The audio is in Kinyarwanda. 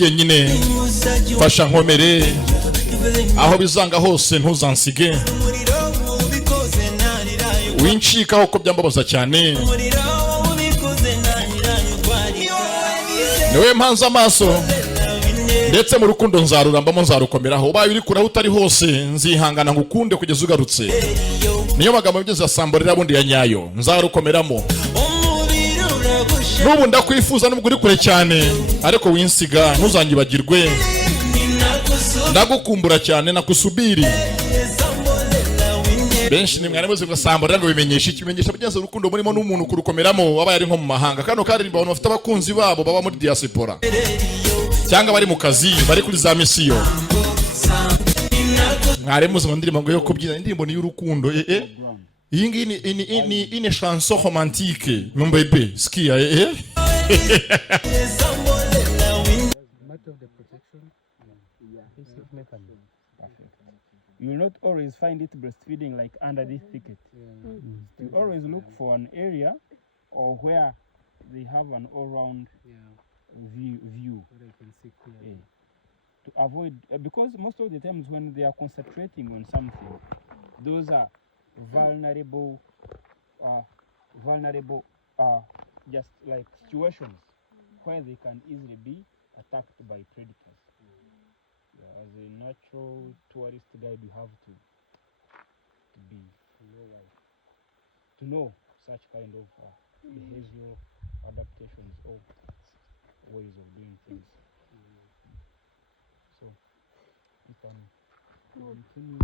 nyine fasha nkomere aho bizanga hose ntuzansige wincikaho ko byambabaza cyane niwe mpanze amaso ndetse mu rukundo nzarurambamo nzarukomeraho ubaye uri kure aho utari hose nzihangana ngukunde kugeza ugarutse niyo magambo y'ibyo asamborera bundi ya nyayo nzarukomeramo n'ubu ndakwifuza nubwo uri kure cyane ariko winsiga ntuzanyibagirwe ndagukumbura cyane nakusubiri benshi ni mwari muzi ngo asamborera ngo bimenyesha ikimenyesha bigeze urukundo murimo n'umuntu kurukomeramo wabaye ari nko mu mahanga kano karirimba abantu bafite abakunzi babo baba muri diaspora cyangwa bari mu kazi bari kuri za misiyo mwari muzi ngo ndirimbo yo kubyina indirimbo ni y'urukundo iyi ngiyi ni une chanson romantique mon bébé skia You will not always find it breastfeeding like under this thicket. You always look for an area or where they have an all-round view. Where I can see clearly. To avoid, because most of the times when they are concentrating on something, those are vulnerable, just like situations where they can easily be attacked by predators. As a natural tourist guide, you have to know such kind of behavioral adaptations or ways of doing things. So you can continue.